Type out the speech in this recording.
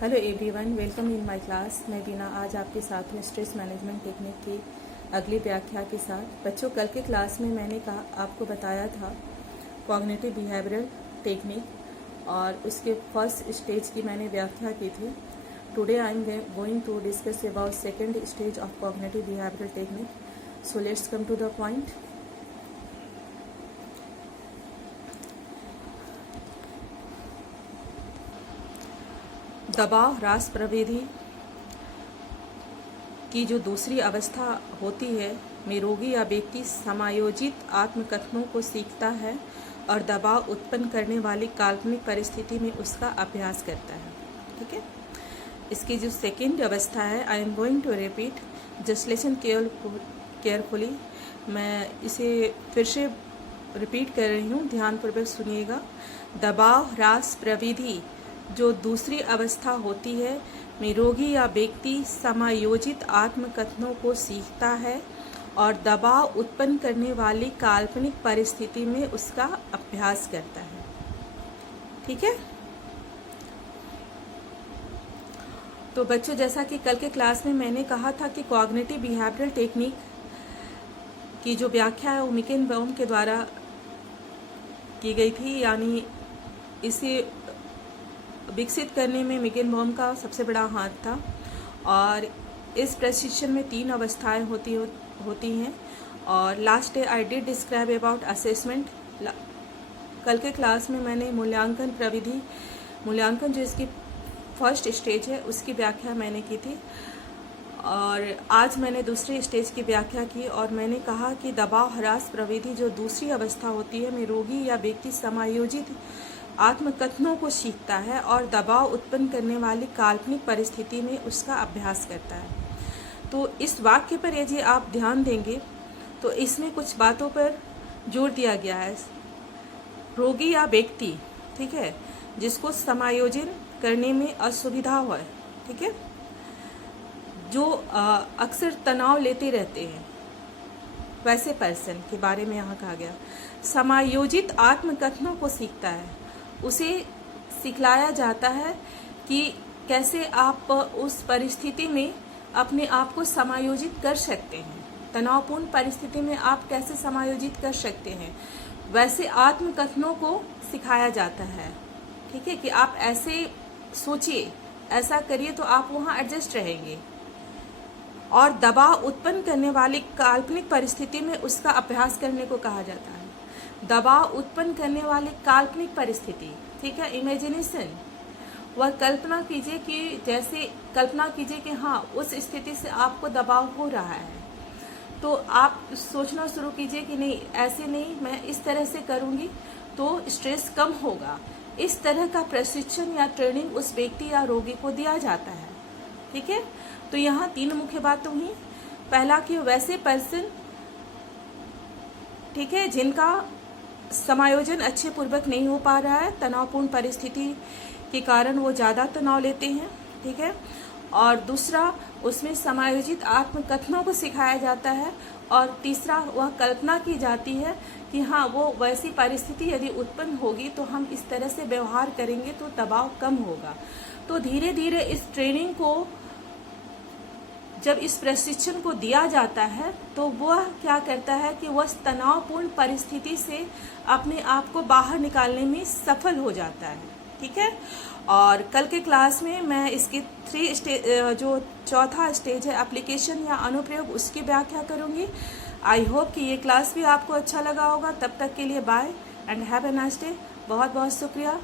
Hello everyone, welcome in my class. मैं बीना आज आपके साथ हूँ स्ट्रेस मैनेजमेंट टेक्निक की अगली व्याख्या के साथ। बच्चों, कल के क्लास में मैंने आपको बताया था कॉग्निटिव बिहेवियरल टेक्निक और उसके फर्स्ट स्टेज की मैंने व्याख्या की थी। Today I am going to discuss about second stage of cognitive behavioural technique. So let's come to the point. दबाव ह्रास प्रवृत्ति की जो दूसरी अवस्था होती है में रोगी या व्यक्ति समायोजित आत्मकथनों को सीखता है और दबाव उत्पन्न करने वाली काल्पनिक परिस्थिति में उसका अभ्यास करता है। ठीक है, इसकी जो सेकेंड अवस्था है, I am going to repeat, just listen carefully. मैं इसे फिर से रिपीट कर रही हूँ, ध्यानपूर्वक सुनिएगा। दबाव ह्रास प्रवृत्ति जो दूसरी अवस्था होती है में रोगी या व्यक्ति समायोजित आत्मकथनों को सीखता है और दबाव उत्पन्न करने वाली काल्पनिक परिस्थिति में उसका अभ्यास करता है। ठीक है, तो बच्चों, जैसा कि कल के क्लास में मैंने कहा था कि कॉग्निटिव बिहेवियरल टेक्निक की जो व्याख्या है वो मिकेनबॉम के द्वारा की गई थी, यानी इसे विकसित करने में मिकेनबॉम का सबसे बड़ा हाथ था। और इस प्रशिक्षण में 3 अवस्थाएं होती हैं। और last day I did describe about assessment. कल के क्लास में मैंने मूल्यांकन जो इसकी फर्स्ट स्टेज है उसकी व्याख्या मैंने की थी, और आज मैंने दूसरे स्टेज की व्याख्या की। और मैंने कहा कि दबाव ह्रास प्रवृत्ति जो दूसरी अवस्था होती है में रोगी या व्यक्ति समायोजित आत्मकथनों को सीखता है और दबाव उत्पन्न करने वाली काल्पनिक परिस्थिति में उसका अभ्यास करता है। तो इस वाक्य पर यदि आप ध्यान देंगे तो इसमें कुछ बातों पर जोर दिया गया है। रोगी या व्यक्ति, ठीक है, जिसको समायोजन करने में असुविधा हो, ठीक है, जो अक्सर तनाव लेते रहते हैं, वैसे पर्सन के बारे में यहाँ कहा गया। समायोजित आत्मकथनों को सीखता है, उसे सिखलाया जाता है कि कैसे आप उस परिस्थिति में अपने आप को समायोजित कर सकते हैं, तनावपूर्ण परिस्थिति में आप कैसे समायोजित कर सकते हैं, वैसे आत्मकथनों को सिखाया जाता है। ठीक है, कि आप ऐसे सोचिए, ऐसा करिए तो आप वहाँ एडजस्ट रहेंगे। और दबाव उत्पन्न करने वाली काल्पनिक परिस्थिति में उसका अभ्यास करने को कहा जाता है। दबाव उत्पन्न करने वाली काल्पनिक परिस्थिति, ठीक है, इमेजिनेशन। वह कल्पना कीजिए कि हाँ, उस स्थिति से आपको दबाव हो रहा है, तो आप सोचना शुरू कीजिए कि नहीं, ऐसे नहीं, मैं इस तरह से करूँगी तो स्ट्रेस कम होगा। इस तरह का प्रशिक्षण या ट्रेनिंग उस व्यक्ति या रोगी को दिया जाता है। ठीक है, तो यहाँ 3 मुख्य बातें हुई। पहला कि वैसे पर्सन, ठीक है, जिनका समायोजन अच्छे पूर्वक नहीं हो पा रहा है, तनावपूर्ण परिस्थिति के कारण वो ज़्यादा तनाव लेते हैं। ठीक है, और दूसरा, उसमें समायोजित आत्मकथनों को सिखाया जाता है। और तीसरा, वह कल्पना की जाती है कि हाँ, वो वैसी परिस्थिति यदि उत्पन्न होगी तो हम इस तरह से व्यवहार करेंगे तो दबाव कम होगा। तो धीरे धीरे इस ट्रेनिंग को, जब इस प्रशिक्षण को दिया जाता है, तो वह क्या करता है कि वह तनावपूर्ण परिस्थिति से अपने आप को बाहर निकालने में सफल हो जाता है। ठीक है, और कल के क्लास में मैं इसके 3 स्टेज, जो चौथा स्टेज है एप्लीकेशन या अनुप्रयोग, उसकी व्याख्या करूंगी। आई होप कि ये क्लास भी आपको अच्छा लगा होगा। तब तक के लिए bye and have a nice day. बहुत बहुत शुक्रिया।